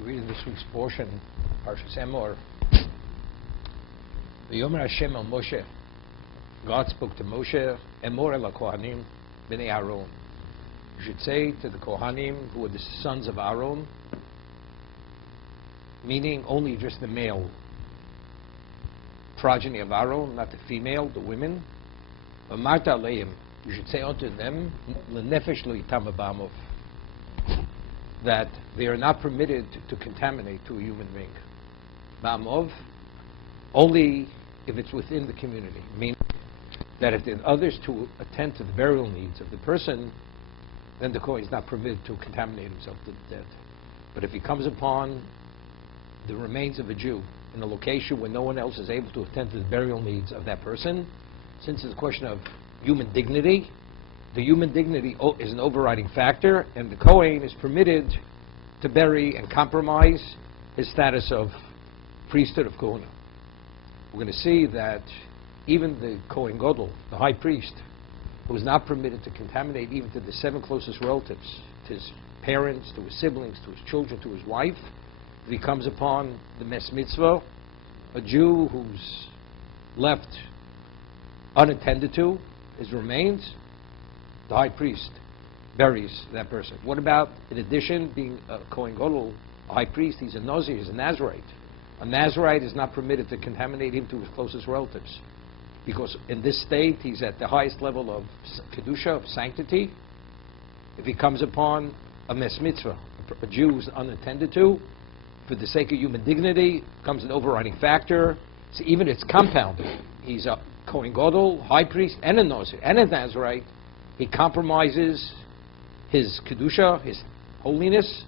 We read in this week's portion, Parshas Emor. V'yomer Hashem el Moshe. God spoke to Moshe, Emor el Kohanim b'nei Aaron. You should say to the Kohanim, who are the sons of Aaron, meaning only just the male progeny of Aaron, not the female, the women. V'marta aleim. You should say unto them, l'nefesh lo yitam ba'amov, that they are not permitted to contaminate to a human being. Ba'amov, only if it's within the community. Meaning that if there are others to attend to the burial needs of the person, then the Kohen is not permitted to contaminate himself to the dead. But if he comes upon the remains of a Jew in a location where no one else is able to attend to the burial needs of that person, since it's a question of human dignity, the human dignity is an overriding factor, and the Kohen is permitted to bury and compromise his status of priesthood of Kohuna. We're going to see that even the Kohen Gadol, the high priest, who is not permitted to contaminate even to the 7 closest relatives, to his parents, to his siblings, to his children, to his wife, if he comes upon the mes mitzvah, a Jew who's left unattended to his remains, the high priest buries that person. What about, in addition, being a Kohen Gadol, a high priest, he's a Nazir, he's a Nazirite. A Nazirite is not permitted to contaminate him to his closest relatives, because in this state he's at the highest level of kedusha, of sanctity. If he comes upon a mes mitzvah, a Jew who's unattended to, for the sake of human dignity, comes an overriding factor. So even it's compounded. He's a Kohen Gadol, high priest, and a Nazir, and a Nazirite. He compromises his kedusha, his holiness,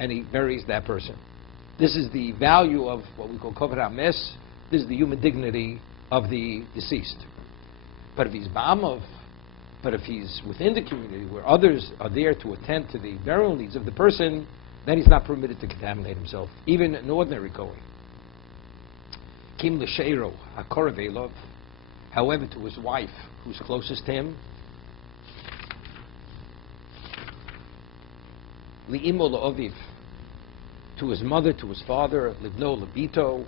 and he buries that person. This is the value of what we call kovod hames. This is the human dignity of the deceased. But if he's ba'amov, but if he's within the community where others are there to attend to the burial needs of the person, then he's not permitted to contaminate himself, even an ordinary Kohen. Kim l'sheiro hakorav elov, however, to his wife, who's closest to him, li'imo la'oviv, to his mother, to his father, libno labito,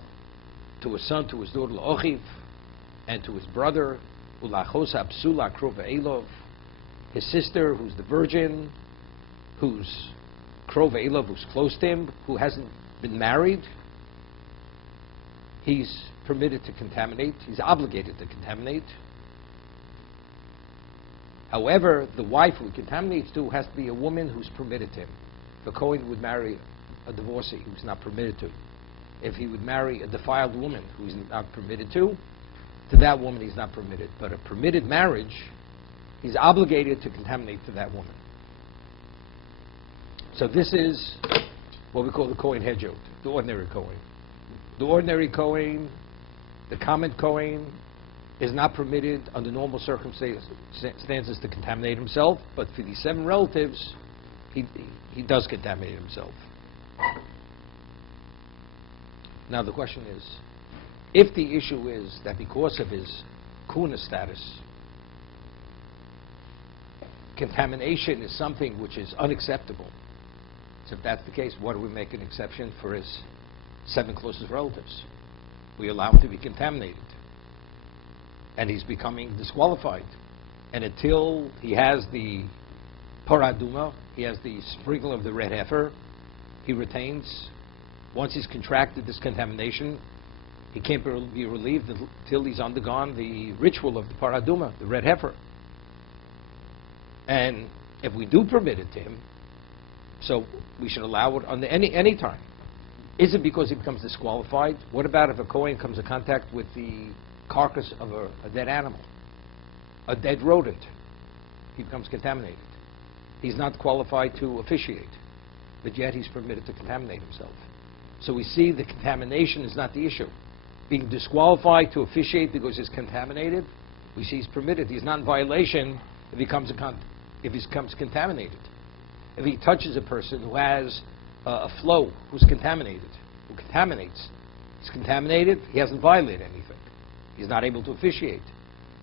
to his son, to his daughter la'ochiv, and to his brother, ulachos ha'psula krova elov, his sister, who's the virgin, who's krova elov, who's close to him, who hasn't been married, he's permitted to contaminate, he's obligated to contaminate. However, the wife who he contaminates to has to be a woman who's permitted to him. The Kohen would marry a divorcee who's not permitted to. If he would marry a defiled woman who he's not permitted to that woman he's not permitted. But a permitted marriage, he's obligated to contaminate to that woman. So this is what we call the Kohen Hedjot, the ordinary Kohen. The ordinary Kohen, the common Kohen, is not permitted under normal circumstances to contaminate himself, but for these 7 relatives, he does contaminate himself. Now the question is, if the issue is that because of his kuna status, contamination is something which is unacceptable, so if that's the case, why do we make an exception for his 7 closest relatives? We allow him to be contaminated, and he's becoming disqualified. And until he has the paraduma, he has the sprinkle of the red heifer, he retains. Once he's contracted this contamination, he can't be relieved until he's undergone the ritual of the paraduma, the red heifer. And if we do permit it to him, so we should allow it on any time. Is it because he becomes disqualified? What about if a Kohen comes in contact with the carcass of a dead animal, a dead rodent? He becomes contaminated. He's not qualified to officiate, but yet he's permitted to contaminate himself. So we see the contamination is not the issue. Being disqualified to officiate because he's contaminated, we see he's permitted. He's not in violation if he becomes contaminated. If he touches a person who has a flow, who's contaminated, who contaminates, he's contaminated, he hasn't violated anything. He's not able to officiate.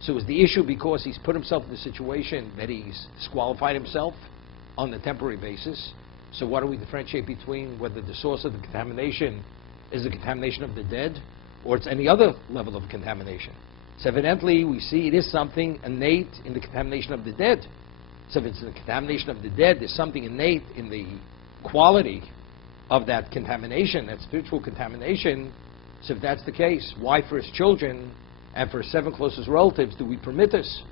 So is the issue because he's put himself in a situation that he's disqualified himself on a temporary basis, So what do we differentiate between whether the source of the contamination is the contamination of the dead or it's any other level of contamination? So evidently we see it is something innate in the contamination of the dead. So if it's the contamination of the dead, there's something innate in the quality of that contamination, that spiritual contamination. So if that's the case, why for his children and for his 7 closest relatives do we permit this?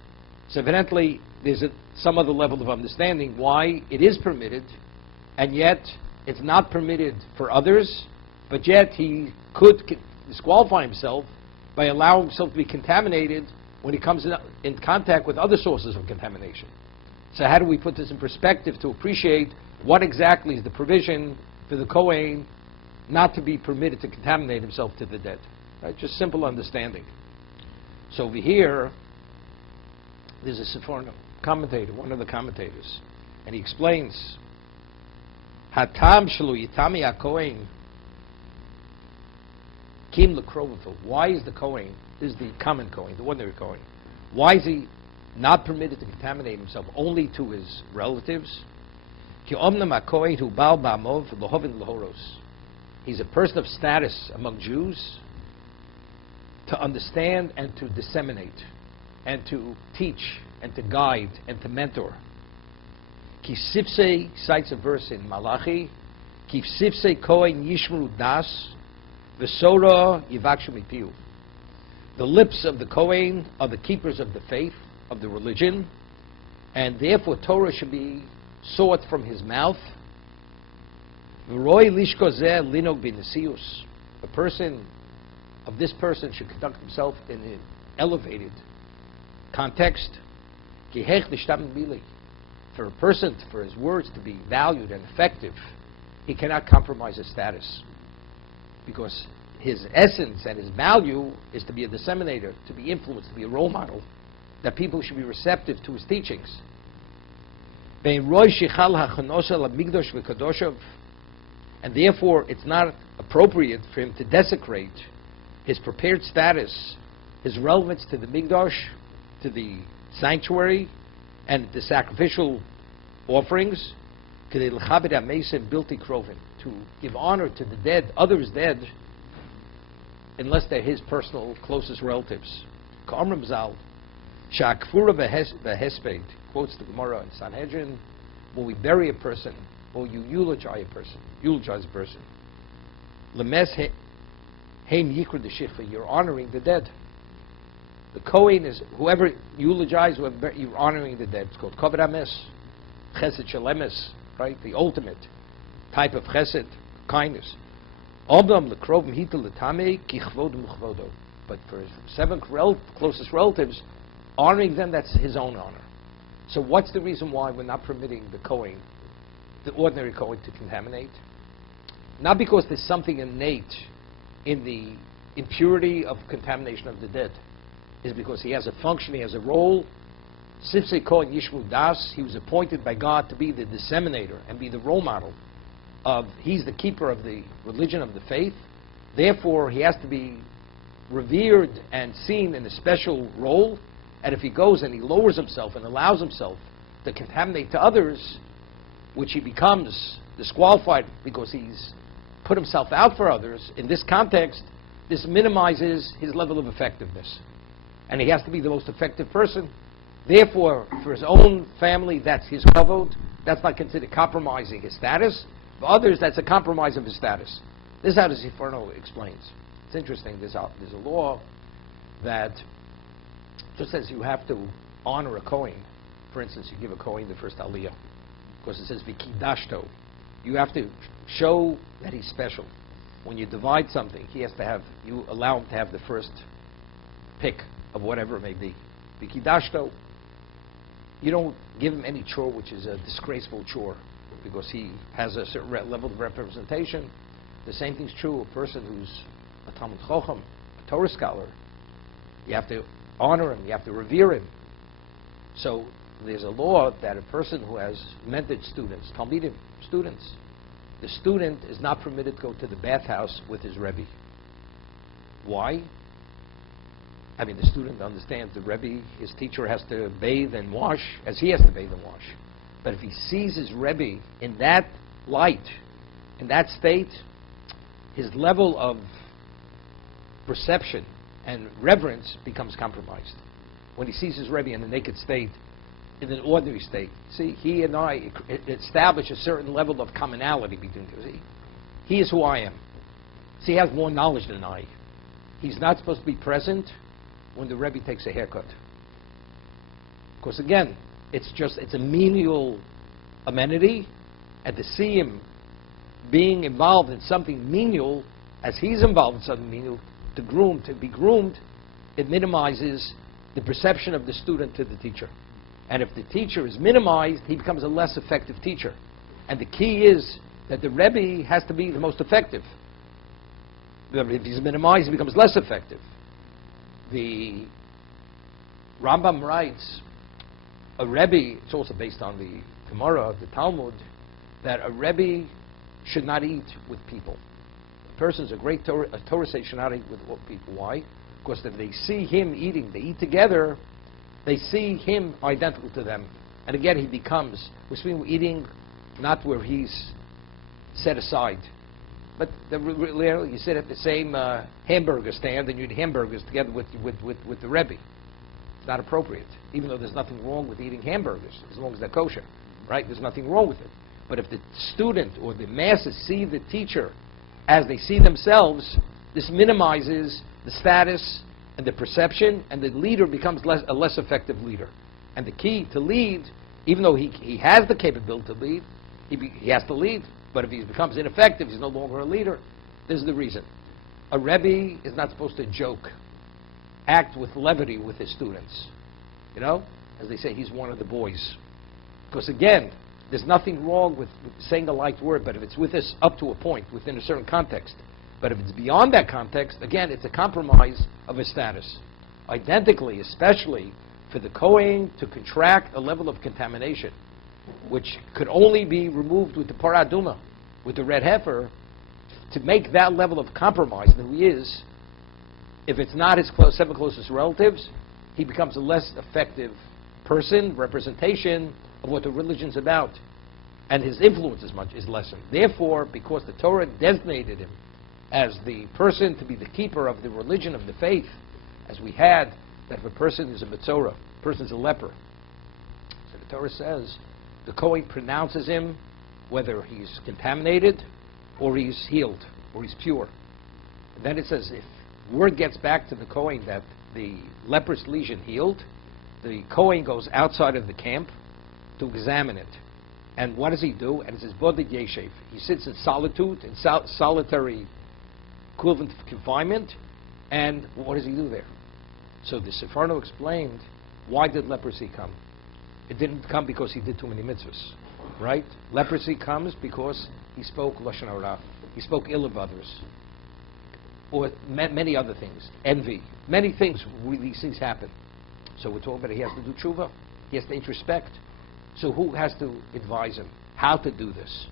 So evidently there's some other level of understanding why it is permitted, and yet it's not permitted for others, but yet he could disqualify himself by allowing himself to be contaminated when he comes in contact with other sources of contamination. So how do we put this in perspective to appreciate what exactly is the provision for the Kohen not to be permitted to contaminate himself to the dead? Right? Just simple understanding. So over here, there's a Sephorno commentator, one of the commentators, and he explains, Hatam shelu yitami ha-Kohen kim lekrovato. Why is the Kohen, this is the common Kohen, the ordinary Kohen, why is he not permitted to contaminate himself only to his relatives? Ki omnam ha-Kohen hu bal ba'amov lohovin lohoros. He's a person of status among Jews to understand and to disseminate and to teach and to guide and to mentor. Ki sifsei, cites a verse in Malachi, Ki sifsei Kohen yishmru das v'sora yivakshu mipiu. The lips of the Kohen are the keepers of the faith, of the religion, and therefore Torah should be sought from his mouth. V'roi lishko zeh linog b'nesius. A person of this person should conduct himself in an elevated context. Ki hech nishtam mili. For a person, for his words to be valued and effective, he cannot compromise his status, because his essence and his value is to be a disseminator, to be influenced, to be a role model, that people should be receptive to his teachings. And therefore it's not appropriate for him to desecrate his prepared status, his relevance to the Mikdash, to the sanctuary, and the sacrificial offerings, to give honor to the dead, others dead, unless they're his personal closest relatives. Quotes the Gemara in Sanhedrin, when we bury a person, or you eulogize a person, you're honoring the dead. The Kohen is whoever eulogize, whoever you're honoring the dead. It's called Kavod Hames, Chesed Shalemes, right? The ultimate type of Chesed, kindness. But for his 7 closest relatives, honoring them, that's his own honor. So what's the reason why we're not permitting the Kohen, the ordinary Kohen, to contaminate? Not because there's something innate in the impurity of contamination of the dead. Is because he has a function, he has a role. Sifsei Kohen Yishmu Das, he was appointed by God to be the disseminator and be the role model of, he's the keeper of the religion, of the faith. Therefore, he has to be revered and seen in a special role. And if he goes and he lowers himself and allows himself to contaminate to others, which he becomes disqualified because he's put himself out for others, in this context, this minimizes his level of effectiveness. And he has to be the most effective person. Therefore, for his own family, that's his kavod. That's not considered compromising his status. For others, that's a compromise of his status. This is how the Sephorno explains. It's interesting. There's a law that just as you have to honor a Kohen, for instance, you give a Kohen the first aliyah, because it says v'kidashto. You have to show that he's special. When you divide something, he has to have, you allow him to have the first pick of whatever it may be. V'kidashto. You don't give him any chore which is a disgraceful chore, because he has a certain level of representation. The same thing's true of a person who's a Talmud Chacham, a Torah scholar. You have to honor him, you have to revere him. So there's a law that a person who has mentored students, Talmidim, students, the student is not permitted to go to the bathhouse with his Rebbe. Why? I mean, the student understands the Rebbe, his teacher, has to bathe and wash as he has to bathe and wash. But if he sees his Rebbe in that light, in that state, his level of perception and reverence becomes compromised. When he sees his Rebbe in the naked state, in an ordinary state, see, he and I establish a certain level of commonality between the two. He is who I am. See, he has more knowledge than I. He's not supposed to be present when the Rebbe takes a haircut. Because again, it's a menial amenity, and to see him being involved in something menial, as he's involved in something menial, to be groomed, it minimizes the perception of the student to the teacher. And if the teacher is minimized, he becomes a less effective teacher. And the key is that the Rebbe has to be the most effective. If he's minimized, he becomes less effective. The Rambam writes, a Rebbe, it's also based on the Gemara, the Talmud, that a Rebbe should not eat with people. A person's a Torah says should not eat with people. Why? Because if they see him eating, they eat together, they see him identical to them. And again, he becomes, we're eating not where he's set aside, but you sit at the same hamburger stand and you eat hamburgers together with the Rebbe. It's not appropriate, even though there's nothing wrong with eating hamburgers, as long as they're kosher, right? There's nothing wrong with it. But if the student or the masses see the teacher as they see themselves, this minimizes the status and the perception, and the leader becomes a less effective leader. And the key to lead, even though he has the capability to lead, he has to lead. But if he becomes ineffective, he's no longer a leader. This is the reason. A Rebbe is not supposed to joke, act with levity with his students. You know, as they say, he's one of the boys. Because again, there's nothing wrong with saying a light word, but if it's with us up to a point, within a certain context. But if it's beyond that context, again, it's a compromise of his status. Identically, especially for the Kohen to contract a level of contamination, which could only be removed with the Parah Aduma, with the red heifer, to make that level of compromise that he is, if it's not his seven closest relatives, he becomes a less effective person, representation of what the religion's about. And his influence is lessened. Therefore, because the Torah designated him as the person to be the keeper of the religion of the faith, as we had, that if a person is a Metzorah, a person is a leper. So the Torah says, the Kohen pronounces him whether he's contaminated or he's healed or he's pure. And then it says if word gets back to the Kohen that the leprous lesion healed, the Kohen goes outside of the camp to examine it. And what does he do? And it says Boded Yeshev. He sits in solitude, in solitary equivalent of confinement. And what does he do there? So the Sefarno explained, why did leprosy come? It didn't come because he did too many mitzvahs, right? Leprosy comes because he spoke Lashon Hara. He spoke ill of others. Or many other things. Envy. Many things, these things happen. So we're talking about he has to do tshuva. He has to introspect. So who has to advise him how to do this?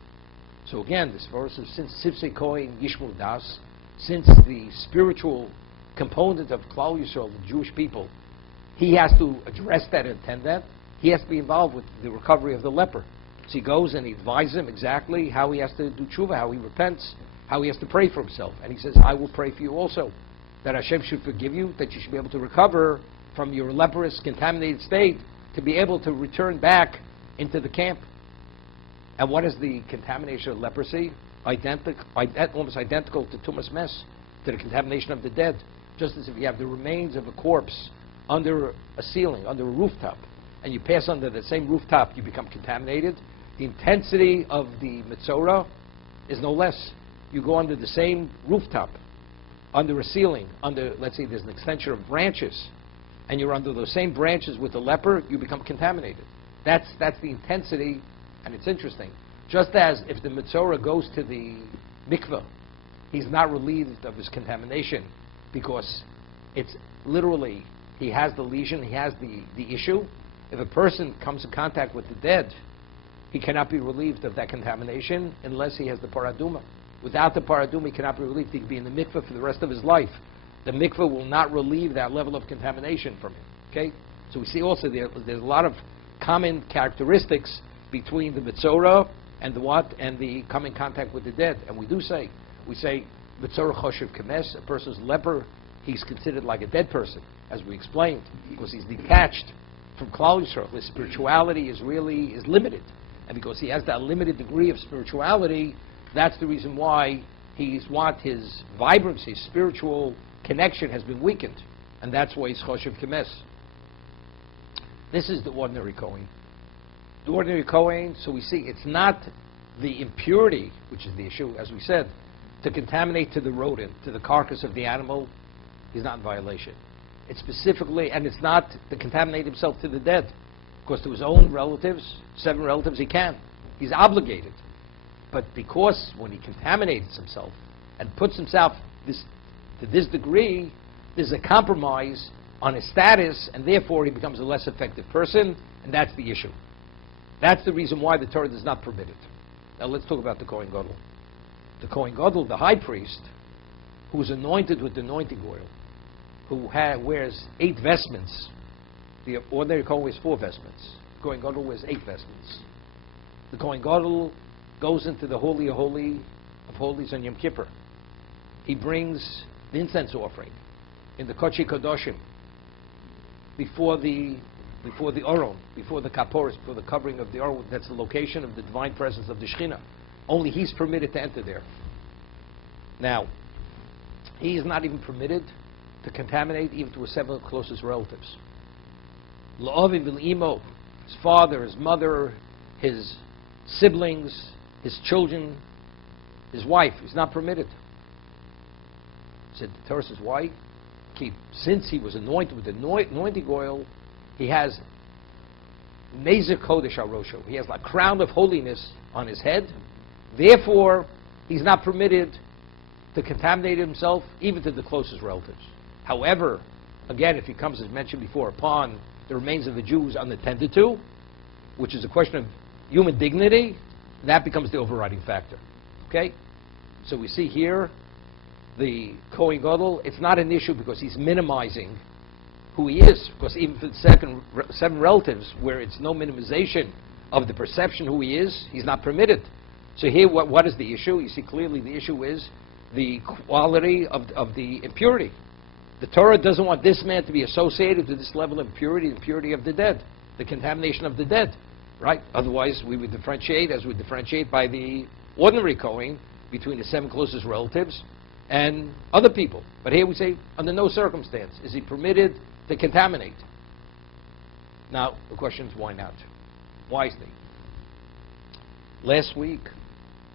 So again, this verse is, since Sivsei Kohen Yishmul Das, since the spiritual component of Klal Yisrael, the Jewish people, he has to address that and attend that. He has to be involved with the recovery of the leper. So he goes and he advises him exactly how he has to do tshuva, how he repents, how he has to pray for himself. And he says, I will pray for you also, that Hashem should forgive you, that you should be able to recover from your leprous, contaminated state, to be able to return back into the camp. And what is the contamination of leprosy? Almost identical to Tumas Mes, to the contamination of the dead. Just as if you have the remains of a corpse under a ceiling, under a rooftop, and you pass under the same rooftop, you become contaminated. The intensity of the Metzorah is no less. You go under the same rooftop, under a ceiling, under, let's say there's an extension of branches, and you're under those same branches with the leper, you become contaminated. That's the intensity, and it's interesting. Just as if the Metzorah goes to the mikveh, he's not relieved of his contamination because it's literally, he has the lesion, he has the issue. If a person comes in contact with the dead, he cannot be relieved of that contamination unless he has the Parah Aduma. Without the Parah Aduma, he cannot be relieved. He can be in the mikveh for the rest of his life. The mikveh will not relieve that level of contamination from him. Okay? So we see also there's a lot of common characteristics between the Metzorah and the what? And the come in contact with the dead. And we say, B'tzorah choshev kemes, a person's leper, he's considered like a dead person, as we explained, because he's detached from Klal Yisrael. His spirituality is limited. And because he has that limited degree of spirituality, that's the reason why his vibrancy, his spiritual connection has been weakened. And that's why he's choshev kemes. This is the ordinary Kohen. The ordinary Kohen, so we see it's not the impurity, which is the issue, as we said, to contaminate to the rodent, to the carcass of the animal, he's not in violation. It's specifically, and it's not to contaminate himself to the dead, because to his own relatives, 7 relatives, he can. He's obligated. But because when he contaminates himself and puts himself to this degree, there's a compromise on his status, and therefore he becomes a less effective person, and that's the issue. That's the reason why the Torah does not permit it. Now let's talk about the Kohen Gadol. The Kohen Gadol, the high priest, who is anointed with the anointing oil, who wears 8 vestments. The ordinary Kohen wears 4 vestments. The Kohen Gadol wears 8 vestments. The Kohen Gadol goes into the Holy of Holies on Yom Kippur. He brings the incense offering in the Kodesh Kodashim before the Aron, before the Kaporos, before the covering of the Aron. That's the location of the divine presence of the Shekhinah. Only he's permitted to enter there. Now, he is not even permitted to contaminate even to his 7 closest relatives. La'avi v'l'imo, his father, his mother, his siblings, his children, his wife, he's not permitted. Said the Torah says, why? Since he was anointed with the anointing oil, he has Mezer Kodesh al Rosho. He has a crown of holiness on his head. Therefore, he's not permitted to contaminate himself even to the closest relatives. However, again, if he comes, as mentioned before, upon the remains of the Jews unattended to, which is a question of human dignity, that becomes the overriding factor. Okay? So we see here the Kohen Gadol, it's not an issue because he's minimizing who he is, because even for the 7 relatives, where it's no minimization of the perception who he is, he's not permitted. So here, what is the issue? You see clearly the issue is the quality of the impurity. The Torah doesn't want this man to be associated with this level of impurity, the impurity of the dead, the contamination of the dead, right? Otherwise, we would differentiate, as we differentiate by the ordinary Kohen, between the 7 closest relatives and other people. But here we say, under no circumstance is he permitted to contaminate. Now, the question is, why not? Why is he? Last week,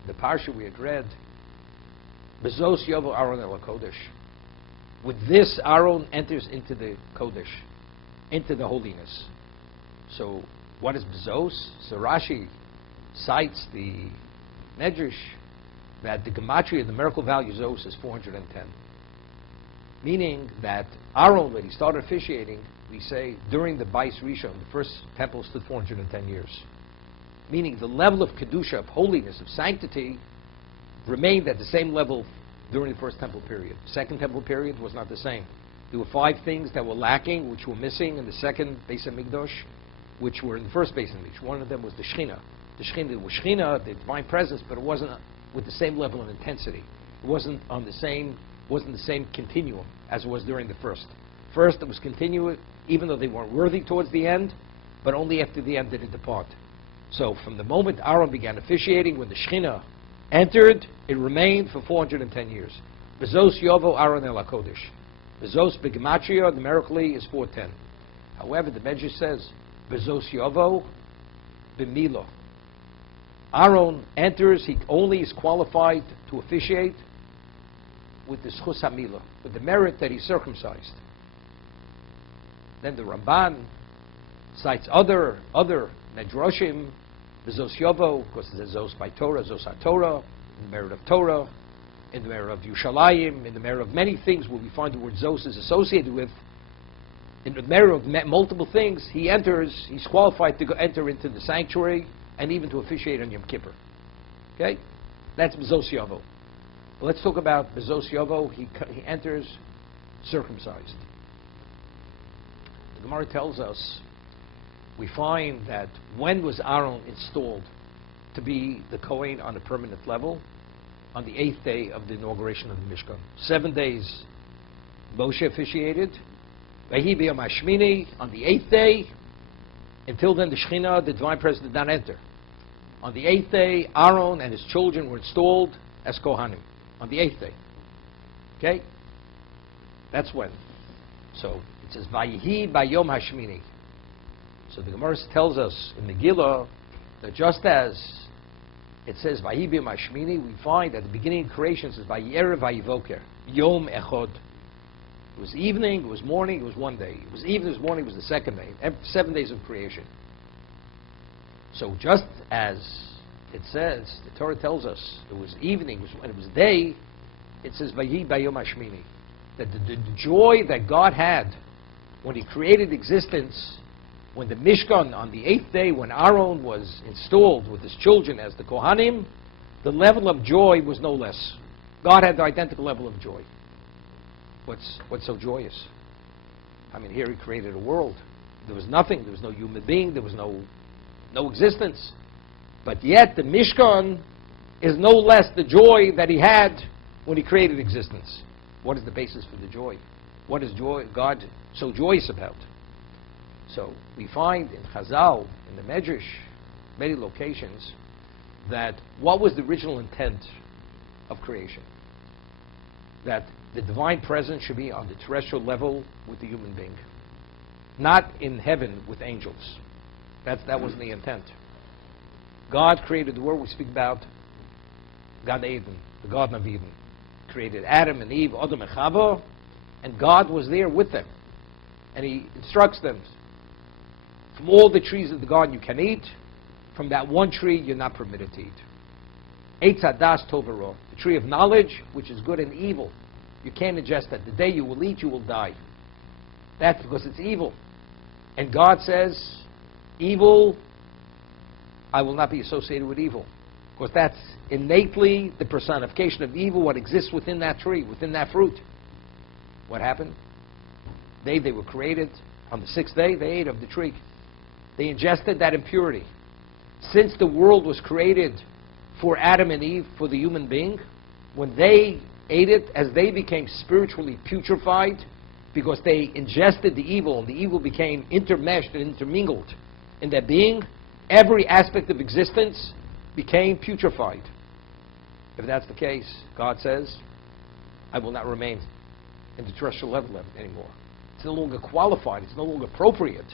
the parsha we had read, Bezos Yovo Aaron El Kodesh. With this, Aaron enters into the Kodesh, into the holiness. So, what is Bezos? So Rashi cites the Medrash that the gematria, the miracle value Zos, is 410. Meaning that Aaron, when he started officiating, we say during the Bais Rishon, the first temple stood 410 years. Meaning the level of Kedusha, of holiness, of sanctity, remained at the same level during the first temple period. Second temple period was not the same. There were 5 things that were lacking, which were missing in the second Beis HaMikdash, which were in the first Beis HaMikdash. One of them was the Shekhinah. The Shekhinah was Shekhinah, the divine presence, but it wasn't with the same level of intensity. It wasn't the same continuum as it was during the first. First, it was continuous, even though they weren't worthy towards the end, but only after the end did it depart. So from the moment Aaron began officiating, when the Shekhinah entered, it remained for 410 years. Bezos Yovo Aaron El HaKodesh. Bezos Begematria, numerically, is 410. However, the Medrash says, Bezos Yovo B'milo. Aaron enters, he only is qualified to officiate with the Schus HaMilah, with the merit that he's circumcised. Then the Ramban cites other Medrashim, Bezos Yovo, because it's Zos by Torah, Zos HaTorah, in the merit of Torah, in the merit of Yushalayim, in the merit of many things where we find the word Zos is associated with. In the merit of multiple things, he enters, he's qualified to enter into the sanctuary and even to officiate on Yom Kippur. Okay? That's Bezos Yovo. Well, let's talk about Bezos Yovo. He enters circumcised. The Gemara tells us, we find that when was Aaron installed to be the Kohen on a permanent level on the 8th day of the inauguration of the Mishkan. 7 days Moshe officiated. Vahi b'yom hashmini on the 8th day. Until then, the Shekhinah, the Divine Presence, did not enter. On the 8th day, Aaron and his children were installed as Kohanim. On the 8th day. Okay? That's when. So it says, Vayihi b'yom hashmini. So the Gemara tells us in Megillah that just as it says Vayihi b'yom hashmini, we find at the beginning of creation it says Vayerev vayivoker, Yom echod. It was evening, it was morning, it was one day. It was evening, it was morning, it was the second day. 7 days of creation. So just as it says, the Torah tells us it was evening, when it was day, it says Vayihi b'yom hashmini. That the joy that God had when He created existence, when the Mishkan on the 8th day, when Aaron was installed with his children as the Kohanim, the level of joy was no less. God had the identical level of joy. What's so joyous? I mean, here He created a world. There was nothing. There was no human being. There was no existence. But yet the Mishkan is no less the joy that He had when He created existence. What is the basis for the joy? What is joy? God so joyous about? So we find in Chazal, in the Medrash, many locations, that what was the original intent of creation? That the divine presence should be on the terrestrial level with the human being, not in heaven with angels. That wasn't the intent. God created the world. We speak about Gan Eden, the Garden of Eden. Created Adam and Eve, Adam and Chava, and God was there with them. And He instructs them, from all the trees of the garden you can eat, from that one tree you're not permitted to eat. Eitz Hadas Tov V'Ra, the tree of knowledge, which is good and evil. You can't ingest that. The day you will eat, you will die. That's because it's evil. And God says, evil, I will not be associated with evil. Because that's innately the personification of evil, what exists within that tree, within that fruit. What happened? They were created. On the 6th day, they ate of the tree. They ingested that impurity. Since the world was created for Adam and Eve, for the human being, when they ate it, as they became spiritually putrefied, because they ingested the evil, and the evil became intermeshed and intermingled in their being, every aspect of existence became putrefied. If that's the case, God says, I will not remain in the terrestrial level anymore. It's no longer qualified. It's no longer appropriate.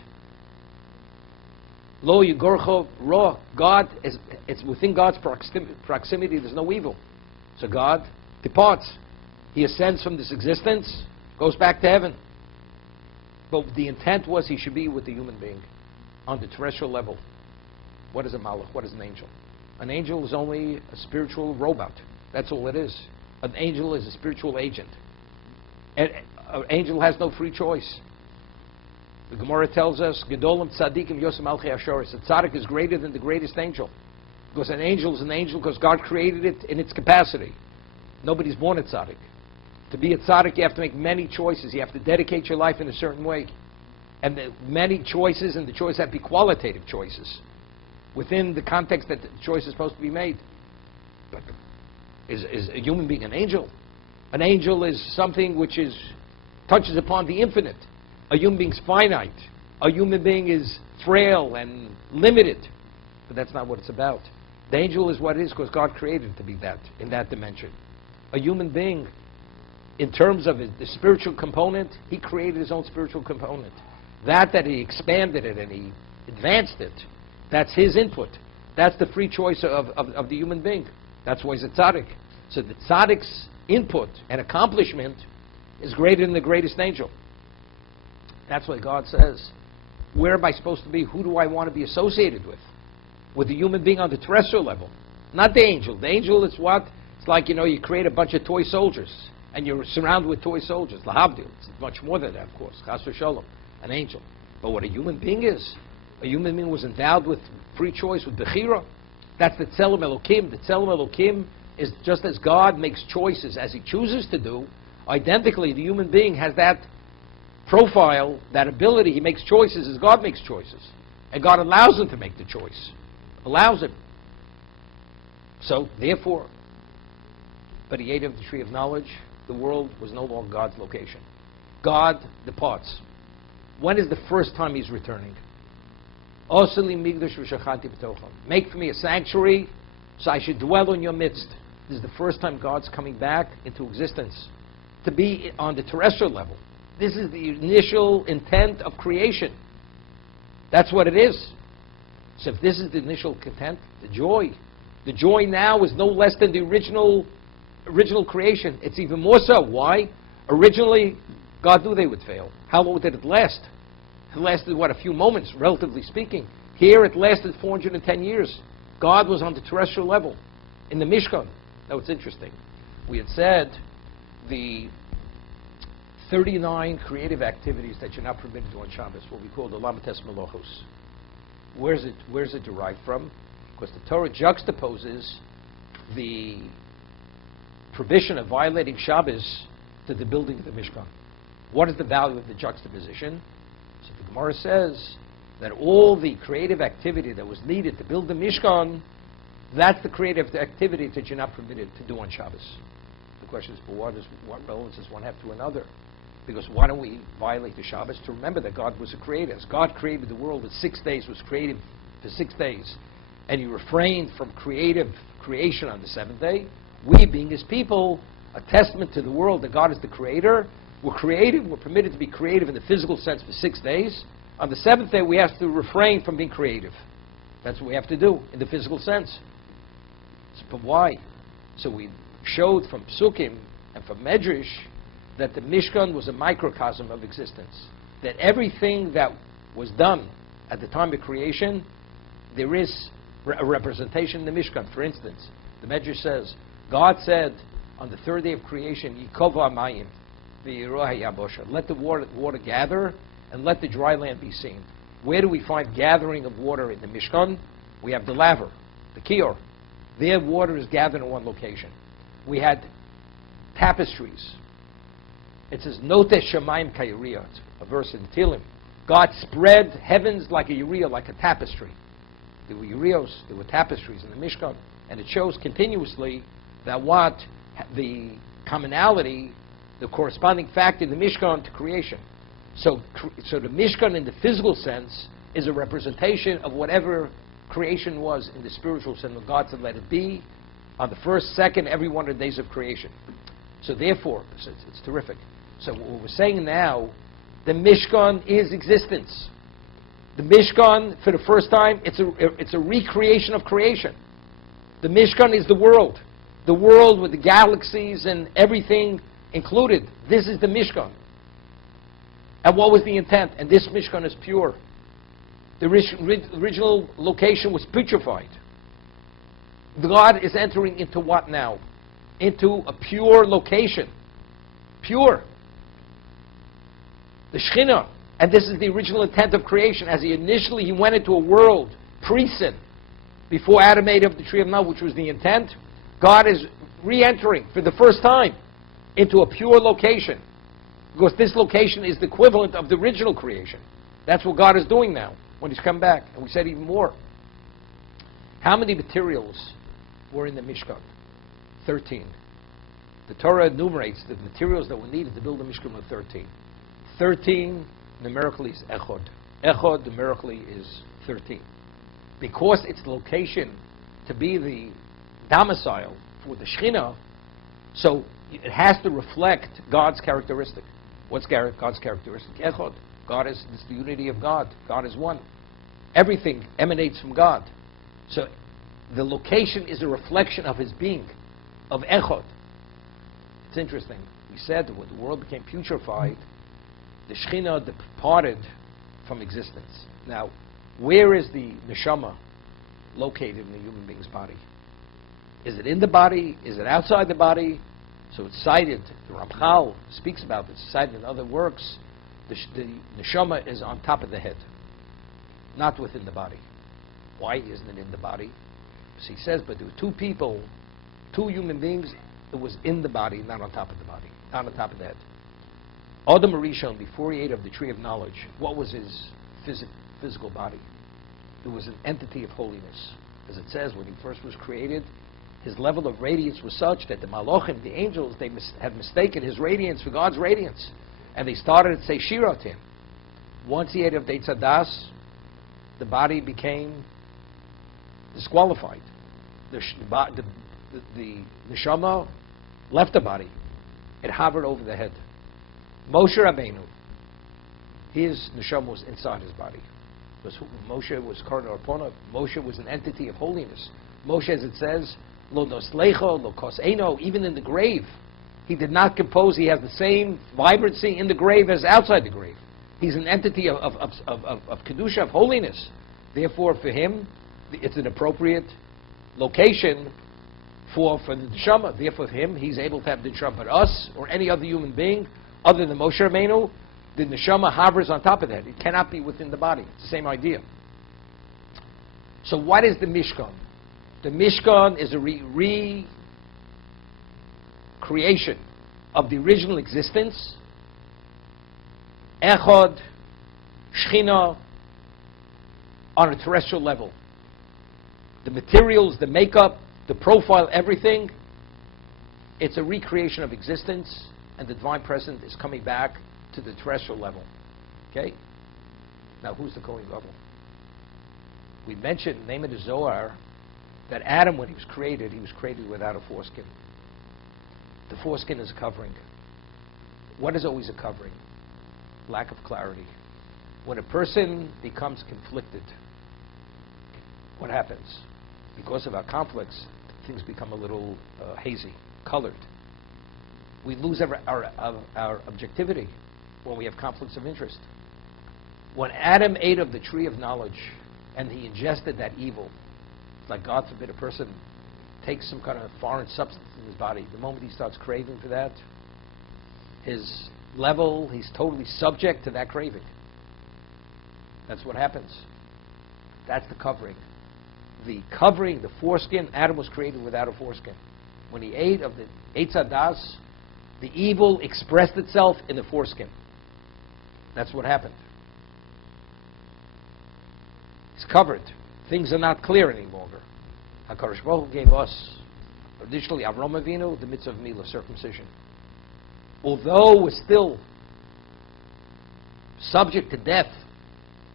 Lo yigorcho ra. God it's within God's proximity. There's no evil. So God departs. He ascends from this existence, goes back to heaven. But the intent was He should be with the human being on the terrestrial level. What is a malach? What is an angel? An angel is only a spiritual robot. That's all it is. An angel is a spiritual agent. An angel has no free choice. The Gemara tells us, Gedolim tzadikim yosem alchei ashoris. A tzaddik is greater than the greatest angel. Because an angel is an angel because God created it in its capacity. Nobody's born a tzaddik. To be a tzaddik, you have to make many choices. You have to dedicate your life in a certain way. And the many choices, and the choices have to be qualitative choices within the context that the choice is supposed to be made. But is a human being an angel? An angel is something which touches upon the infinite. A human being's finite. A human being is frail and limited. But that's not what it's about. The angel is what it is because God created it to be that, in that dimension. A human being, in terms of the spiritual component, He created His own spiritual component. That He expanded it and He advanced it, that's His input. That's the free choice of the human being. That's why He's a tzaddik. So the tzaddik's input and accomplishment is greater than the greatest angel. That's why God says, where am I supposed to be? Who do I want to be associated with? With the human being on the terrestrial level. Not the angel. The angel is what? It's like, you create a bunch of toy soldiers and you're surrounded with toy soldiers. Lahavdil. It's much more than that, of course. Chas v'sholom. An angel. But what a human being is, a human being was endowed with free choice, with bechira. That's the Tzelem Elokim. The Tzelem Elokim is just as God makes choices as He chooses to do, identically the human being has that profile, that ability. He makes choices as God makes choices. And God allows him to make the choice. Allows him. So, therefore, by the aid of the tree of knowledge, the world was no longer God's location. God departs. When is the first time he's returning? Make for me a sanctuary, so I should dwell in your midst. This is the first time God's coming back into existence, to be on the terrestrial level. This is the initial intent of creation. That's what it is. So if this is the initial intent, the joy now is no less than the original creation. It's even more so. Why? Originally, God knew they would fail. How long did it last? It lasted, what, a few moments, relatively speaking. Here it lasted 410 years. God was on the terrestrial level, in the Mishkan. Now it's interesting. We had said the 39 creative activities that you're not permitted to on Shabbos, what we call the Lamates Melochos. Where's it derived from? Because the Torah juxtaposes the prohibition of violating Shabbos to the building of the Mishkan. What is the value of the juxtaposition? So the Gemara says that all the creative activity that was needed to build the Mishkan, that's the creative activity that you're not permitted to do on Shabbos. The question is, well, what relevance does one have to another? Because why don't we violate the Shabbos to remember that God was a creator? As God created the world in 6 days, was created for 6 days, and he refrained from creative creation on the seventh day, we, being his people, a testament to the world that God is the creator. We're creative, we're permitted to be creative in the physical sense for 6 days. On the seventh day, we have to refrain from being creative. That's what we have to do in the physical sense. But why? So we showed from Psukim and from Medrash that the Mishkan was a microcosm of existence. That everything that was done at the time of creation, there is a representation in the Mishkan. For instance, the Medrash says, God said on the third day of creation, Yikova Amayim, let the water gather and let the dry land be seen. Where do we find gathering of water in the Mishkan? We have the laver, the kior. Their water is gathered in one location. We had tapestries. It says, Note Shemaim Kayuriya, a verse in Tehillim. God spread heavens like a urea, like a tapestry. There were urios, there were tapestries in the Mishkan. And it shows continuously that what the commonality, the corresponding fact in the Mishkan to creation. So the Mishkan in the physical sense is a representation of whatever creation was in the spiritual sense. When God said, let it be, on the first, second, every one of the days of creation. So therefore, it's terrific. So what we're saying now, the Mishkan is existence. The Mishkan, for the first time, it's a recreation of creation. The Mishkan is the world with the galaxies and everything included. This is the Mishkan. And what was the intent? And this Mishkan is pure. The original location was putrefied. God is entering into what now? Into a pure location. Pure. The Shekhinah. And this is the original intent of creation. As he went into a world pre-sin, before Adam ate of the tree of knowledge, which was the intent, God is re-entering for the first time into a pure location. Because this location is the equivalent of the original creation. That's what God is doing now, when he's come back. And we said even more. How many materials were in the Mishkan? 13. The Torah enumerates the materials that were needed to build the Mishkan with 13. 13 numerically is Echod. Echod numerically is 13. Because it's the location to be the domicile for the Shekhinah, so it has to reflect God's characteristic. What's God's characteristic? Echod. God is the unity of God. God is one. Everything emanates from God. So the location is a reflection of his being, of Echod. It's interesting. We said that when the world became putrefied, the Shekhinah departed from existence. Now, where is the neshama located in the human being's body? Is it in the body? Is it outside the body? So it's cited, the Ramchal speaks about this, cited in other works, the neshama is on top of the head, not within the body. Why isn't it in the body? So he says, but there were two human beings, it was in the body, not on top of the body, not on top of the head. Adam Arishon, before he ate of the tree of knowledge, what was his physical body? It was an entity of holiness. As it says, when he first was created, his level of radiance was such that the Malachim, the angels, they had mistaken his radiance for God's radiance. And they started to say Shira to him. Once he ate of the Eitzadas, the body became disqualified. The neshama left the body. It hovered over the head. Moshe Rabbeinu, his neshama was inside his body. Moshe was Karna Arpona. Moshe was an entity of holiness. Moshe, as it says, Lo Noslecho, Lo Koseno, even in the grave, he did not compose. He has the same vibrancy in the grave as outside the grave. He's an entity of Kedusha, of holiness. Therefore, for him, it's an appropriate location for the neshama. Therefore, for him, he's able to have the neshama. But us, or any other human being, other than Moshe Rabbeinu, the neshama hovers on top of that. It cannot be within the body. It's the same idea. So what is the Mishkan? The Mishkan is a recreation of the original existence, Echad, Shechina, on a terrestrial level. The materials, the makeup, the profile, everything, it's a recreation of existence, and the Divine Presence is coming back to the terrestrial level. Okay? Now, who's the Kohen Gadol? We mentioned, name of the Zohar, that Adam, when he was created without a foreskin. The foreskin is a covering. What is always a covering? Lack of clarity. When a person becomes conflicted, what happens? Because of our conflicts, things become a little hazy, colored. We lose our objectivity when we have conflicts of interest. When Adam ate of the tree of knowledge and he ingested that evil, like God forbid a person takes some kind of foreign substance in his body, the moment he starts craving for that, his level, he's totally subject to that craving. That's what happens. That's the covering. The covering, the foreskin, Adam was created without a foreskin. When he ate of the Eitz Hadas, the evil expressed itself in the foreskin. That's what happened. It's covered. Things are not clear any longer. HaKadosh Baruch Hu gave us, additionally, Avram Avinu, the mitzvah of Milah, circumcision. Although we're still subject to death,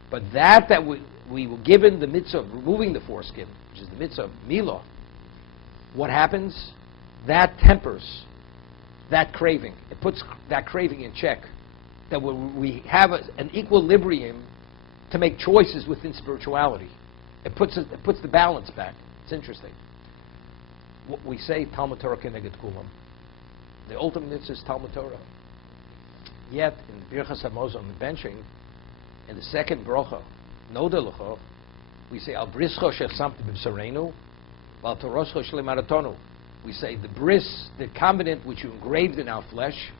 but that we were given the mitzvah of removing the foreskin, which is the mitzvah of Milah, what happens? That tempers that craving. It puts that craving in check. That we have an equilibrium to make choices within spirituality. It puts the balance back. It's interesting. What we say, Talmud Torah keneged kulam. The ultimate mitzvah is Talmud Torah. Yet, in Birchas Hamazon, the benching, in the second bracha, Nodelecha, we say, Al brischo shesamti b'bsarenu, Val toroscho shle'maratonu. We say, the bris, the covenant which you engraved in our flesh,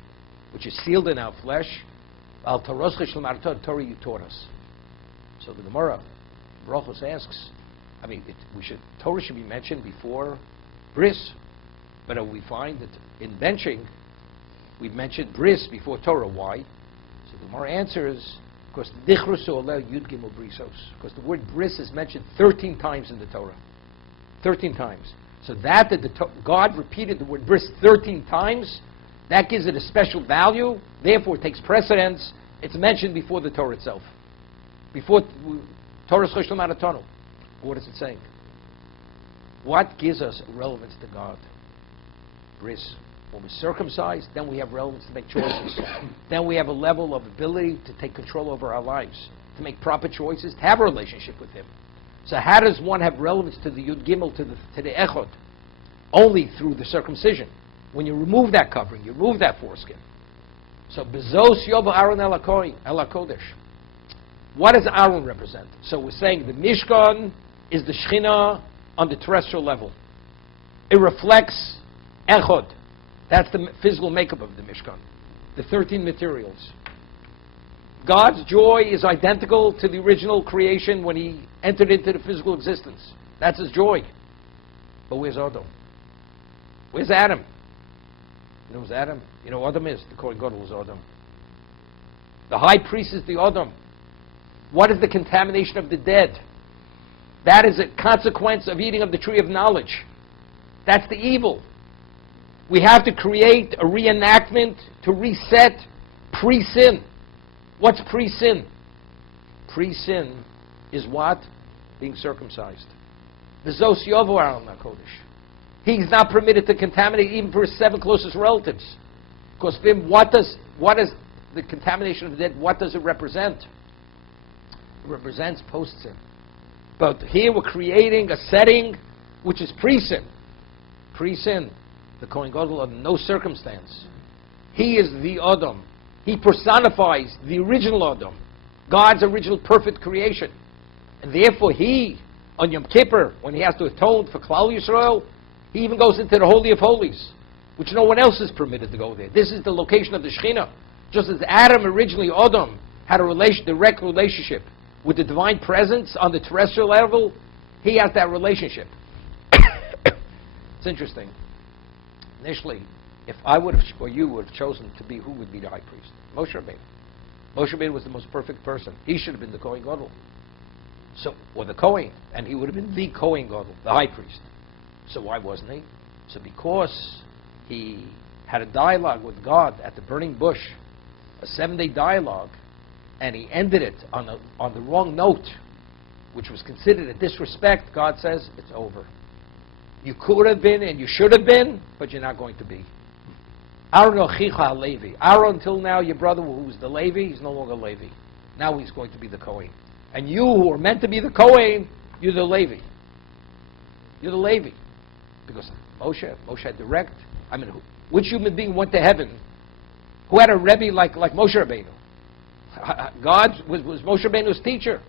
which is sealed in our flesh, Al toroscho shle'maratonu, Torah you taught us. So the Gemara, Brachos asks, Torah should be mentioned before bris, but we find that in benching, we've mentioned bris before Torah. Why? So the Gemara answers, because the dichrusu oleh yud gimel brisos, because the word bris is mentioned 13 times in the Torah. 13 times. So that God repeated the word bris 13 times, that gives it a special value, therefore it takes precedence. It's mentioned before the Torah itself. Before Torah's Choshel Maratonu. What is it saying? What gives us relevance to God? Bris. When we're circumcised, then we have relevance to make choices. Then we have a level of ability to take control over our lives, to make proper choices, to have a relationship with Him. So how does one have relevance to the Yud Gimel, to the Echod? Only through the circumcision. When you remove that covering, you remove that foreskin. So Bezos Yoba Aaron El HaKodesh. What does Aaron represent? So we're saying the Mishkan is the Shechina on the terrestrial level. It reflects Echod. That's the physical makeup of the Mishkan. The 13 materials. God's joy is identical to the original creation when He entered into the physical existence. That's His joy. But where's Adam? Where's Adam? You know who's Adam? You know what Adam is? The Kohen Gadol is Adam. The high priest is the Adam. What is the contamination of the dead? That is a consequence of eating of the tree of knowledge. That's the evil. We have to create a reenactment to reset pre-sin. What's pre-sin? Pre-sin is what? Being circumcised. V'zos yovo Aaron HaKodesh. He's not permitted to contaminate even for his 7 closest relatives. Because for him, what does the contamination of the dead, what does it represent? It represents post-sin. But here we're creating a setting which is pre-sin. Pre-sin. The Kohen Gadol under no circumstance. He is the Adam. He personifies the original Adam. God's original perfect creation. And therefore he, on Yom Kippur, when he has to atone for Klal Yisrael, he even goes into the Holy of Holies, which no one else is permitted to go there. This is the location of the Shekhinah. Just as Adam, originally Adam, had a direct relationship with the divine presence on the terrestrial level, he has that relationship. It's interesting. Initially, if I would have, or you would have chosen to be, who would be the high priest? Moshe Rabbeinu. Moshe Rabbeinu was the most perfect person. He should have been the Kohen Gadol. So, or the Kohen, and he would have been the Kohen Gadol, the high priest. So why wasn't he? So because he had a dialogue with God at the burning bush, a 7-day dialogue, and he ended it on the wrong note, which was considered a disrespect, God says, it's over. You could have been and you should have been, but you're not going to be. Aaron, until now, your brother who was the Levi, he's no longer Levi. Now he's going to be the Kohen. And you who are meant to be the Kohen, you're the Levi. You're the Levi. Because Moshe had direct, which human being went to heaven who had a Rebbe like Moshe Rabbeinu? God was Moshe Rabbeinu's teacher.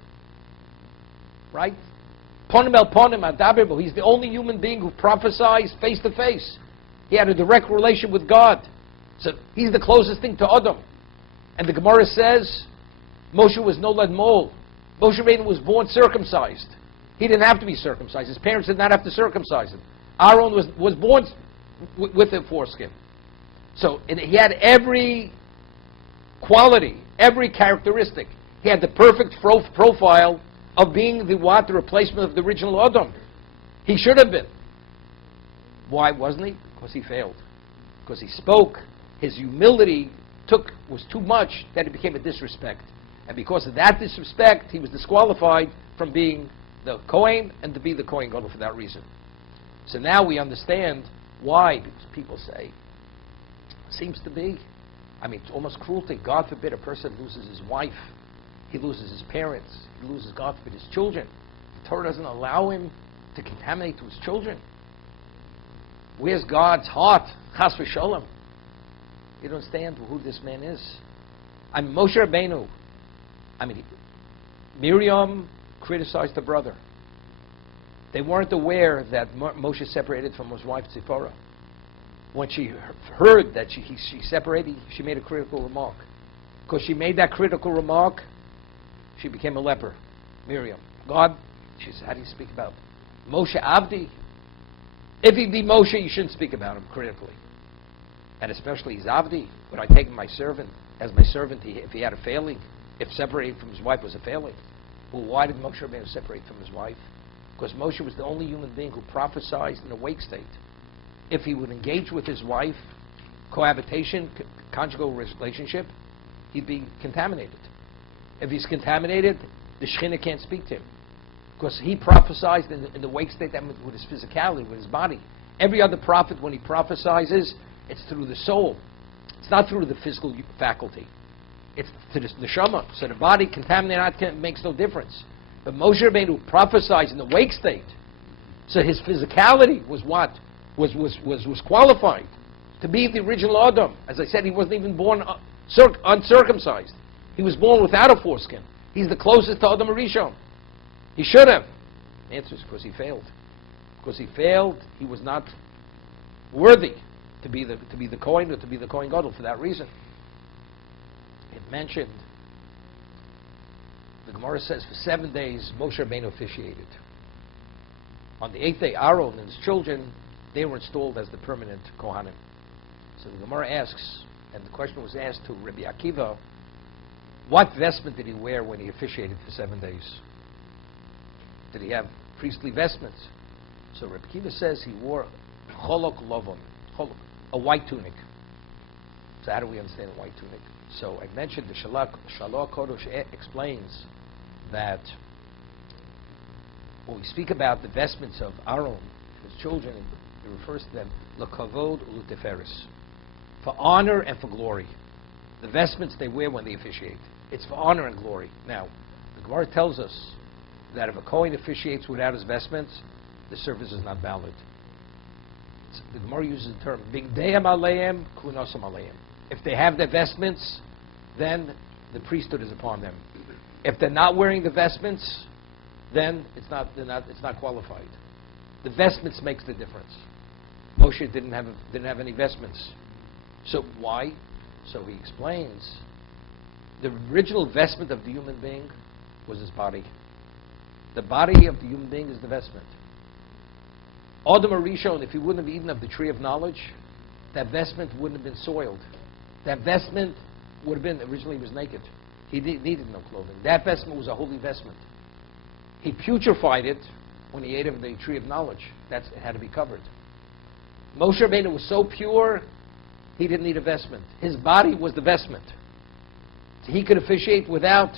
Right? Ponim el ponim adaber, he's the only human being who prophesies face to face. He had a direct relation with God. So he's the closest thing to Adam. And the Gemara says, Moshe was nolad mol. Moshe Rabbeinu was born circumcised. He didn't have to be circumcised. His parents did not have to circumcise him. Aaron was born with a foreskin. So he had every quality, every characteristic. He had the perfect profile of being the replacement of the original Adam. He should have been. Why wasn't he? Because he failed. Because he spoke. His humility was too much that it became a disrespect. And because of that disrespect, he was disqualified from being the Kohen and to be the Kohen Gadol for that reason. So now we understand why, because people say, seems to be, it's almost cruelty. God forbid a person loses his wife, he loses his parents, he loses, God forbid, his children. The Torah doesn't allow him to contaminate to his children. Where's God's heart? Chas v'sholem. You don't understand who this man is. Moshe Rabbeinu. Miriam criticized her brother. They weren't aware that Moshe separated from his wife Zipporah. When she heard that she separated, she made a critical remark. Because she made that critical remark, she became a leper. Miriam. God, she said, how do you speak about Moshe Avdi? If he be Moshe, you shouldn't speak about him critically. And especially he's Avdi. Would I take my servant as my servant if he had a failing? If separating from his wife was a failing? Well, why did Moshe Rabbeinu separate from his wife? Because Moshe was the only human being who prophesied in a wake state. If he would engage with his wife, cohabitation, conjugal relationship, he'd be contaminated. If he's contaminated, the Shekhinah can't speak to him. Because he prophesied in the wake state with his physicality, with his body. Every other prophet, when he prophesizes, it's through the soul. It's not through the physical faculty. It's to the neshama. So the body, contaminated, makes no difference. But Moshe Rabbeinu prophesied in the wake state. So his physicality was what? Was qualified to be the original Adam. As I said, he wasn't even born uncircumcised. He was born without a foreskin. He's the closest to Adam Rishon. He should have. The answer is because he failed. Because he failed, he was not worthy to be the Kohen or to be the Kohen Gadol for that reason. It mentioned, the Gemara says, for 7 days Moshe Rabbeinu officiated. On the 8th day, Aaron and his children, they were installed as the permanent Kohanim. So the Gemara asks, and the question was asked to Rabbi Akiva, what vestment did he wear when he officiated for 7 days? Did he have priestly vestments? So Rabbi Akiva says he wore cholok lovon, a white tunic. So how do we understand a white tunic? So I mentioned the Shalach Kodesh explains that when we speak about the vestments of Aaron, his children, it refers to them l'kavod u'teferes, for honor and for glory. The vestments they wear when they officiate, it's for honor and glory. Now, the Gemara tells us that if a Kohen officiates without his vestments, the service is not valid. The Gemara uses the term bigdeim aleim kunosam aleim. If they have their vestments, then the priesthood is upon them. If they're not wearing the vestments, then it's not qualified. The vestments makes the difference. Moshe didn't have any vestments. So why? So he explains the original vestment of the human being was his body. The body of the human being is the vestment. Adam Arishon, if he wouldn't have eaten of the tree of knowledge, that vestment wouldn't have been soiled. That vestment would have been, originally he was naked. He needed no clothing. That vestment was a holy vestment. He putrefied it when he ate of the tree of knowledge. It had to be covered. Moshe Rabbeinu was so pure, he didn't need a vestment. His body was the vestment. He could officiate without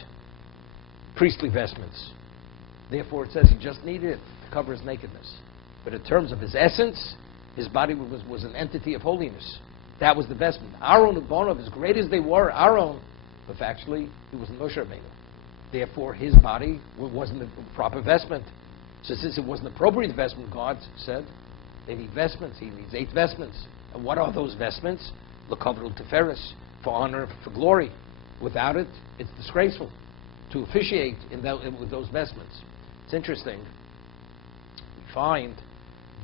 priestly vestments. Therefore, it says he just needed it to cover his nakedness. But in terms of his essence, his body was an entity of holiness. That was the vestment. Aaron and Bonov, as great as they were, Aaron, but actually, he wasn't Moshe Rabbeinu. Therefore, his body wasn't the proper vestment. So since it wasn't appropriate vestment, God said, they need vestments. He needs 8 vestments. And what are those vestments? L'kavod u'teferes, for honor, for glory. Without it, it's disgraceful to officiate with those vestments. It's interesting. We find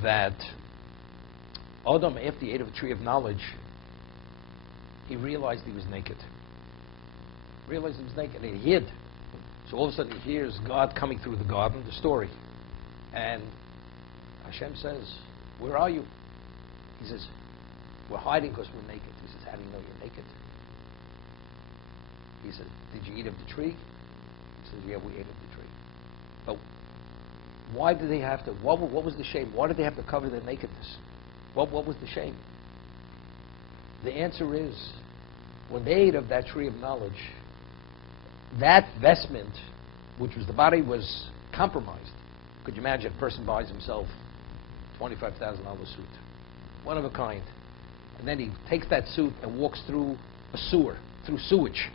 that Adam, after he ate of the tree of knowledge, he realized he was naked. Realized he was naked, and he hid. So all of a sudden he hears God coming through the garden, the story. And Hashem says, "Where are you?" He says, "We're hiding because we're naked." He says, "How do you know you're naked?" He said, "Did you eat of the tree?" He says, "Yeah, we ate of the tree." But why did they have to, what was the shame? Why did they have to cover their nakedness? What was the shame? The answer is, when they ate of that tree of knowledge, that vestment, which was the body, was compromised. Could you imagine a person buys himself a $25,000 suit, one of a kind, and then he takes that suit and walks through a sewer, through sewage.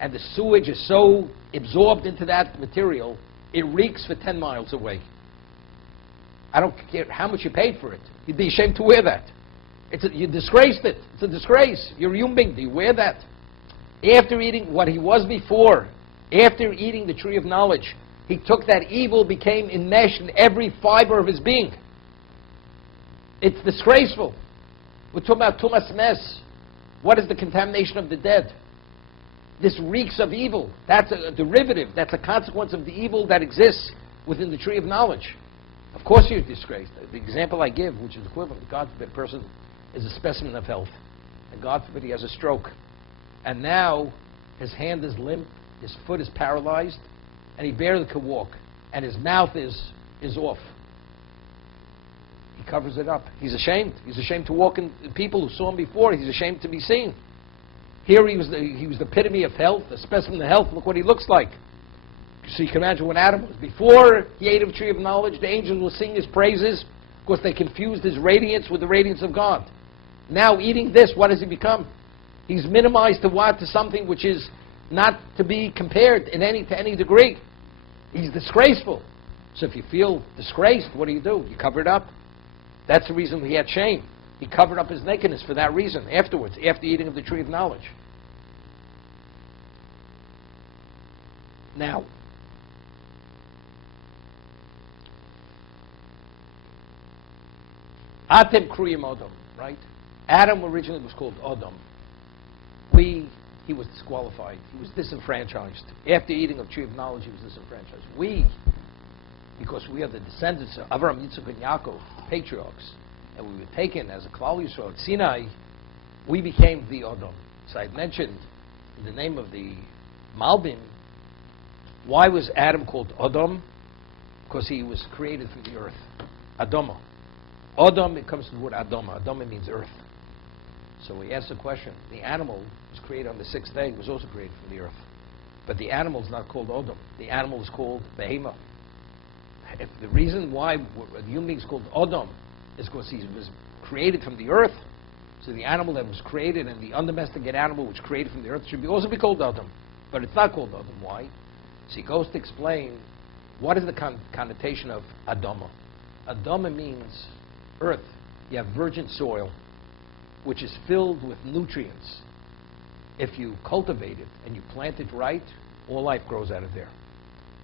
And the sewage is so absorbed into that material, it reeks for 10 miles away. I don't care how much you paid for it. You'd be ashamed to wear that. You disgraced it. It's a disgrace. You're a human being. Do you wear that? After eating what he was before, after eating the tree of knowledge, he took that evil, became enmeshed in every fiber of his being. It's disgraceful. We're talking about tumas mes. What is the contamination of the dead? This reeks of evil. That's a derivative. That's a consequence of the evil that exists within the tree of knowledge. Of course you're disgraced. The example I give, which is equivalent, God forbid, a person is a specimen of health. And God forbid he has a stroke. And now his hand is limp, his foot is paralyzed, and he barely can walk. And his mouth is off. He covers it up. He's ashamed. He's ashamed to walk in people who saw him before. He's ashamed to be seen. Here he was the epitome of health, a specimen of health. Look what he looks like. So you can imagine what Adam was. Before he ate of the tree of knowledge, the angels will sing his praises because they confused his radiance with the radiance of God. Now eating this, what does he become? He's minimized to what? To something which is not to be compared to any degree. He's disgraceful. So if you feel disgraced, what do? You cover it up. That's the reason he had shame. He covered up his nakedness for that reason afterwards, after eating of the tree of knowledge. Now, Atem Kriyim Adam, right? Adam originally was called Adam. He was disqualified. He was disenfranchised. After eating of tree of knowledge, he was disenfranchised. Because we are the descendants of Avraham, Yitzchak, and Yaakov, the patriarchs, and we were taken as a Klal Yisrael at Sinai, we became the Adam. So I mentioned in the name of the Malbim, why was Adam called Adam? Because he was created from the earth. Adama. Adam, it comes from the word Adama. Adama means earth. So we ask the question, the animal was created on the sixth day, was also created from the earth. But the animal is not called Adam. The animal is called Behema. If the reason why the human being is called Adam is because he was created from the earth, so the animal that was created and the undomesticated animal which was created from the earth should also be called Adam. But it's not called Adam. Why? So he goes to explain what is the connotation of Adama. Adama means earth. You have virgin soil, which is filled with nutrients. If you cultivate it and you plant it right, all life grows out of there.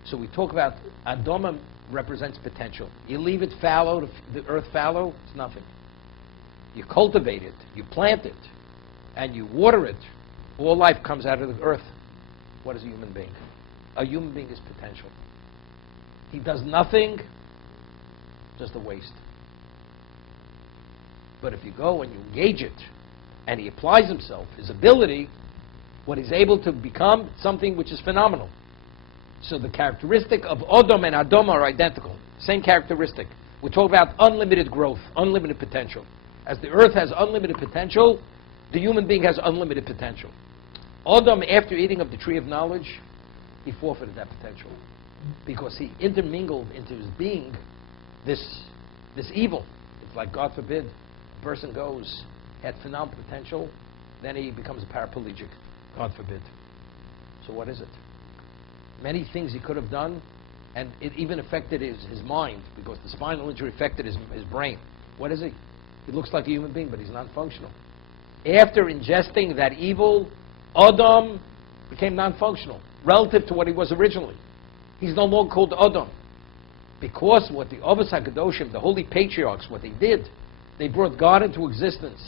So we talk about Adama represents potential. You leave it fallow, the earth fallow, it's nothing. You cultivate it, you plant it, and you water it, all life comes out of the earth. What is a human being? A human being is potential. He does nothing, just a waste. But if you go and you engage it, and he applies himself, his ability, what he's able to become, something which is phenomenal. So the characteristic of Adam and Adama are identical. Same characteristic. We talk about unlimited growth, unlimited potential. As the earth has unlimited potential, the human being has unlimited potential. Adam, after eating of the tree of knowledge, he forfeited that potential. Because he intermingled into his being this evil. It's like, God forbid, a person goes, had phenomenal potential, then he becomes a paraplegic. God forbid. So what is it? Many things he could have done, and it even affected his mind, because the spinal injury affected his brain. What is he? He looks like a human being, but he's non-functional. After ingesting that evil, Adam became non-functional, relative to what he was originally. He's no longer called Adam. Because what the Avos HaKadoshim, the holy patriarchs, what they did, they brought God into existence.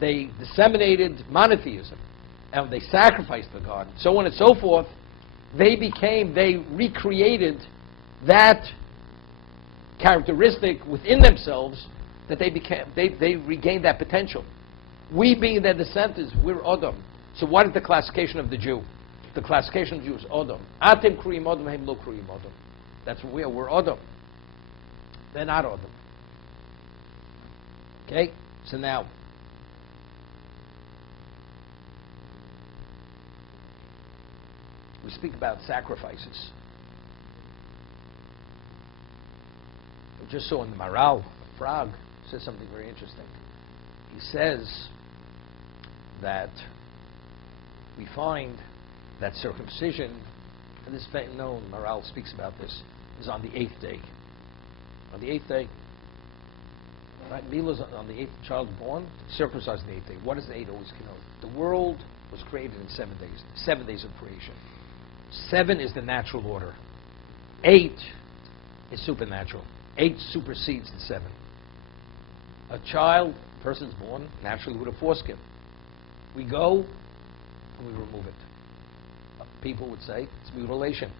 They disseminated monotheism, and they sacrificed to God, so on and so forth. They recreated that characteristic within themselves, that they regained that potential. We, being their descendants, we're Adam. So what is the classification of the Jew? The classification of the Jew is Adam. Atem kriyim Adam, hem lo kriyim Adam. That's what we are. We're Adam. They're not Adam. Okay? So now, we speak about sacrifices. We just saw in the Maral, Prague, says something very interesting. He says that we find that circumcision, and this known Maral speaks about this, is on the 8th day. On the 8th day, right? Mila's on the 8th child born, circumcised on the 8th day. What does the 8 always connote? The world was created in 7 days. 7 days of creation. 7 is the natural order. 8 is supernatural. 8 supersedes the 7. A child, a person's born naturally with a foreskin. We go and we remove it. People would say it's mutilation.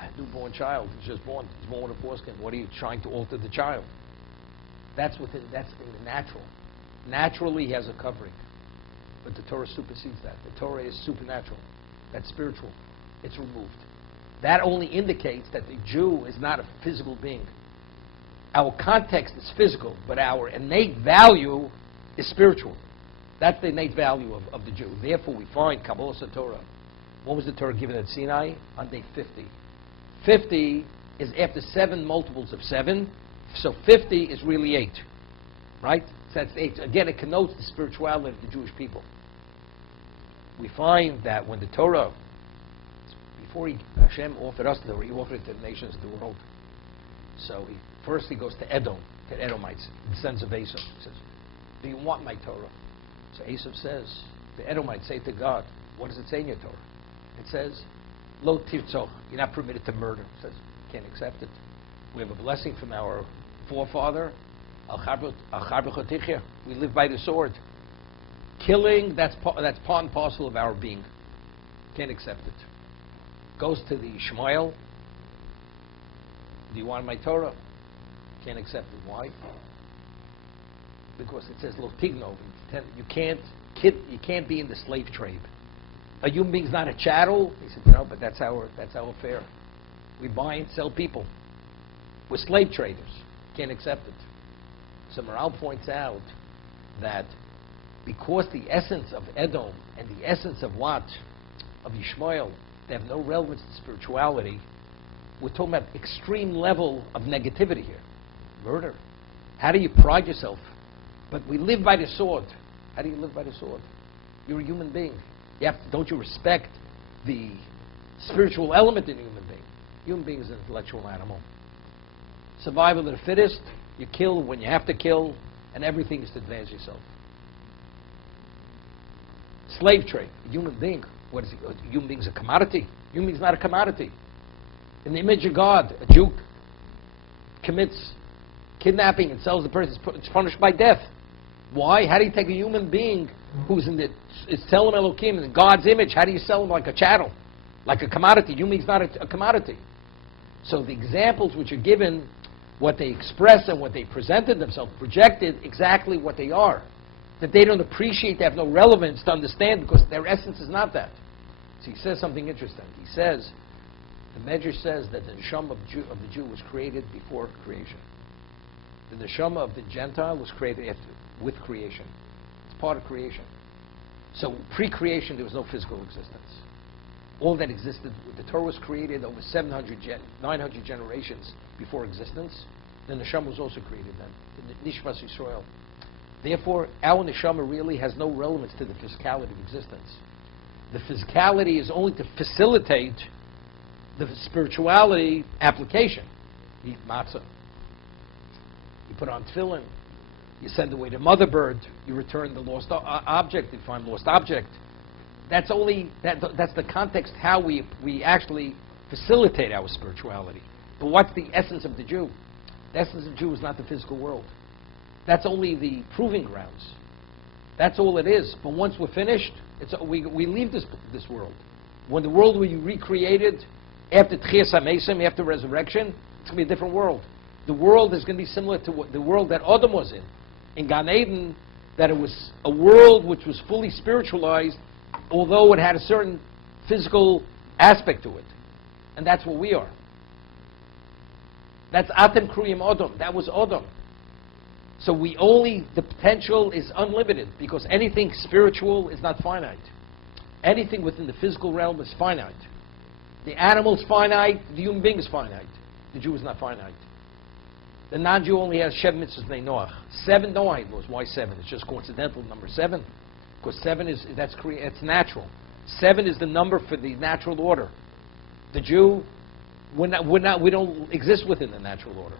A newborn child is just born. He's born with a foreskin. What are you trying to alter the child? That's in the natural. Naturally, he has a covering, but the Torah supersedes that. The Torah is supernatural. That's spiritual. It's removed. That only indicates that the Jew is not a physical being. Our context is physical, but our innate value is spiritual. That's the innate value of the Jew. Therefore, we find Kabbalah Torah. When was the Torah given at Sinai? On day 50. 50 is after 7 multiples of 7, so 50 is really 8, right? So that's 8. Again, it connotes the spirituality of the Jewish people. We find that when the Torah, before Hashem offered us the Torah, he offered it to the nations of the world. So he goes to Edom, to Edomites, the sons of Esau. He says, do you want my Torah? So Esau says, the Edomites say to God, what does it say in your Torah? It says, Lo tirtzoch, you're not permitted to murder. It says, can't accept it. We have a blessing from our forefather, Al char b'chotichya. We live by the sword. Killing, that's part and parcel of our being. Can't accept it. Goes to the Ishmael. Do you want my Torah? Can't accept it. Why? Because it says, Lo tigno. You can't be in the slave trade. A human being's not a chattel. He said, no, but that's our affair. We buy and sell people. We're slave traders. Can't accept it. So Maral points out that because the essence of Edom and the essence of what? Of Yishmael, they have no relevance to spirituality. We're talking about extreme level of negativity here. Murder. How do you pride yourself? But we live by the sword. How do you live by the sword? You're a human being. Don't you respect the spiritual element in a human being? Human being is an intellectual animal. Survival of the fittest. You kill when you have to kill, and everything is to advance yourself. Slave trade. A human being. What is he? A human being is a commodity. A human being is not a commodity. In the image of God, a Jew commits kidnapping and sells the person. It's punished by death. Why? How do you take a human being who's in it's Tzelem Elokim, in God's image, how do you sell him like a chattel? Like a commodity? Human being's not a commodity. So the examples which are given, what they express and what they presented themselves, projected exactly what they are. That they don't appreciate, they have no relevance to understand because their essence is not that. So he says something interesting. He says, the Medrash says that the neshama of the Jew was created before creation. The neshama of the Gentile was created with creation. It's part of creation. So pre-creation, there was no physical existence. All that existed, the Torah was created over 900 generations before existence. The neshama was also created then, the Nishmas Yisrael. Therefore, our neshama really has no relevance to the physicality of existence. The physicality is only to facilitate the spirituality application. You eat matzah. You put on tefillin. You send away the mother bird. You return the lost object. You find lost object. That's the context how we actually facilitate our spirituality. But what's the essence of the Jew? The essence of the Jew is not the physical world. That's only the proving grounds. That's all it is. But once we're finished, we leave this world. When the world will be recreated after Tchias HaMesim, after resurrection, it's going to be a different world. The world is going to be similar to the world that Adam was in Gan Eden, that it was a world which was fully spiritualized, although it had a certain physical aspect to it. And that's what we are. That's Atem Kruyim Adam. That was Adam. So the potential is unlimited because anything spiritual is not finite. Anything within the physical realm is finite. The animal is finite, the human being is finite. The Jew is not finite. The non-Jew only has Shev Mitzvahs Bnei Noach. 7 Noahide laws. Why 7? It's just coincidental number 7. Because 7 it's natural. 7 is the number for the natural order. The Jew, we don't exist within the natural order.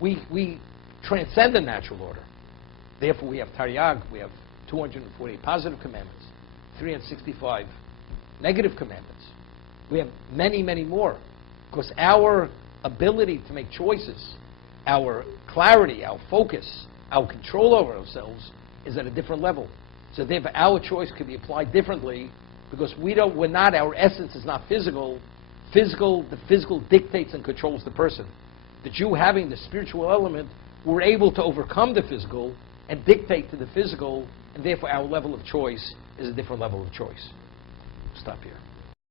We transcend the natural order. Therefore, we have Taryag, we have 248 positive commandments, 365 negative commandments. We have many, many more. Because our ability to make choices, our clarity, our focus, our control over ourselves is at a different level. So therefore, our choice can be applied differently because our essence is not physical. The physical dictates and controls the person. The Jew having the spiritual element, we're able to overcome the physical and dictate to the physical, and therefore our level of choice is a different level of choice. Stop here.